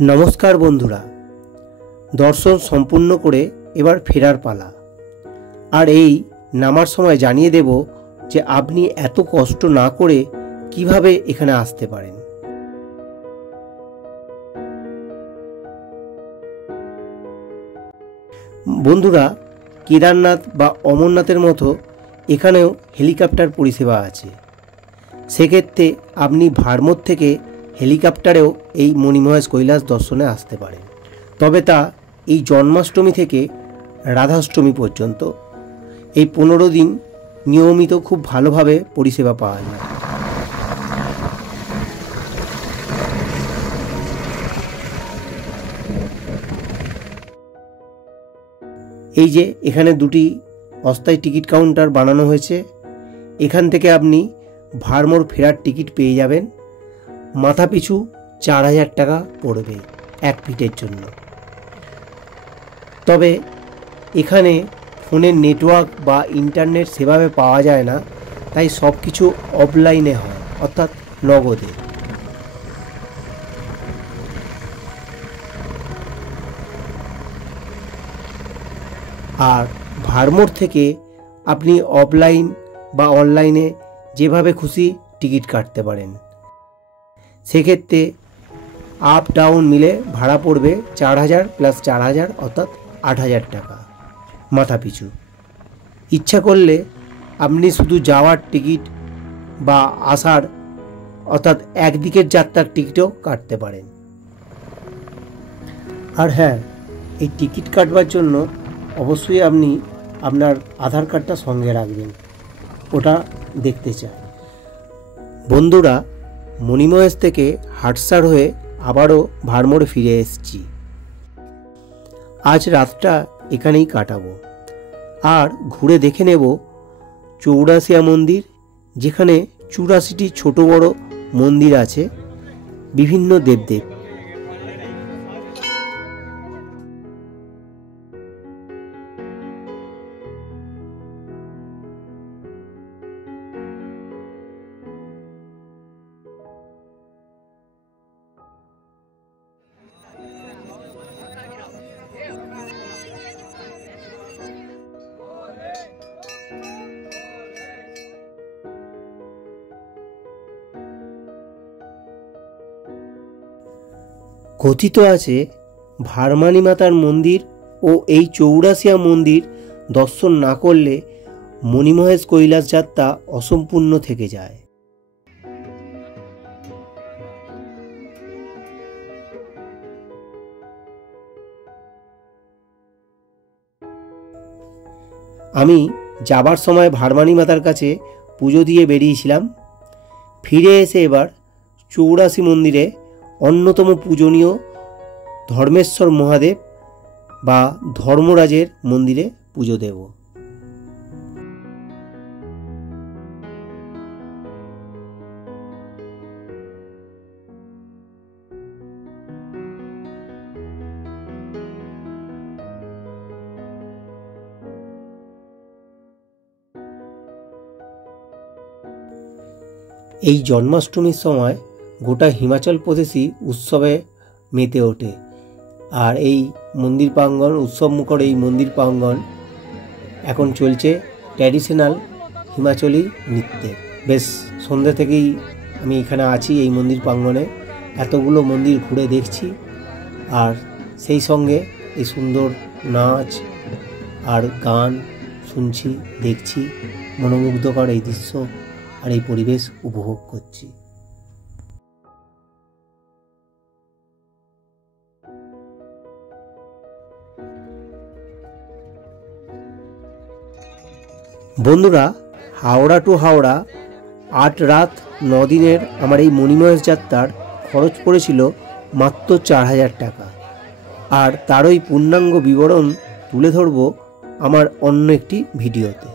नमस्कार बंधुरा, दर्शन सम्पूर्ण करे एबार फेरार पाला। और এই নামার সময় জানিয়ে দেব যে আপনি এত কষ্ট না করে কিভাবে এখানে আসতে পারেন। বন্ধুরা, কেদারনাথ বা অমরনাথের মতো এখানেও হেলিকপ্টার পরিষেবা আছে। সেক্ষেত্রে আপনি ভারমর থেকে হেলিকপ্টারেও এই মণিমহেশ কৈলাস দর্শনে আসতে পারেন। তবে তা এই জন্মাষ্টমী থেকে রাধাষ্টমী পর্যন্ত এই 15 দিন নিয়মিত খুব ভালোভাবে পরিষেবা পাওয়া যায়। এই যে এখানে দুটি অস্থায়ী টিকিট কাউন্টার বানানো হয়েছে। এখান থেকে আপনি ভারমর ফেরার টিকিট পেয়ে যাবেন। মাথা পিছু 4000 টাকা পড়বে এক ফিটের জন্য। তবে এখানে ফোনের নেটওয়ার্ক বা ইন্টারনেট সেভাবে পাওয়া যায় না, তাই সব কিছু অফলাইনে হয়, অর্থাৎ নগদে। আর ভারমর থেকে আপনি অফলাইন বা অনলাইনে যেভাবে খুশি টিকিট কাটতে পারেন। সেক্ষেত্রে আপ ডাউন মিলে ভাড়া পড়বে 4000 প্লাস 4000 অর্থাৎ 8000 টাকা মাথা পিছু। ইচ্ছা করলে আপনি শুধু যাওয়ার টিকিট বা আসার অর্থাৎ একদিকের যাত্রার টিকিটও কাটতে পারেন। আর হ্যাঁ, এই টিকিট কাটবার জন্য অবশ্যই আপনি আপনার আধার কার্ডটা সঙ্গে রাখবেন, ওটা দেখতে চাই। বন্ধুরা, মণিমহেশ থেকে হাটসার হয়ে আবারও ভারমরে ফিরে এসেছি। আজ রাতটা এখানেই কাটাবো আর ঘুরে দেখে নেব চৌরাসিয়া মন্দির, যেখানে 84টি ছোট বড় মন্দির আছে বিভিন্ন দেবদেব। কথিত আছে ভারমানী মাতার মন্দির ও এই চৌরাসিয়া মন্দির দর্শন না করলে মণিমহেশ কৈলাস যাত্রা অসম্পূর্ণ থেকে যায়। আমি যাবার সময় ভারমানী মাতার কাছে পুজো দিয়ে বেরিয়েছিলাম। ফিরে এসে এবার 84 মন্দিরে অন্যতম পূজনীয় ধর্মেশ্বর মহাদেব বা ধর্মরাজের মন্দিরে পুজো দেব। এই জন্মাষ্টমীর সময় গোটা হিমাচল প্রদেশই উৎসবে মেতে ওঠে। আর এই মন্দির প্রাঙ্গণ, উৎসব মুখর এই মন্দির প্রাঙ্গণ এখন চলছে ট্র্যাডিশনাল হিমাচলি নৃত্যে। বেশ সন্ধ্যা থেকেই আমি এখানে আছি এই মন্দির প্রাঙ্গণে, এতগুলো মন্দির ঘুরে দেখছি আর সেই সঙ্গে এই সুন্দর নাচ আর গান শুনছি, দেখছি, মনোমুগ্ধকর এই দৃশ্য আর এই পরিবেশ উপভোগ করছি। বন্ধুরা, হাওড়া টু হাওড়া 8 রাত 9 দিনের আমার এই মণিমহেশ যাত্রার খরচ পড়েছিল মাত্র 4000 টাকা। আর তারই পূর্ণাঙ্গ বিবরণ তুলে ধরব আমার অন্য একটি ভিডিওতে।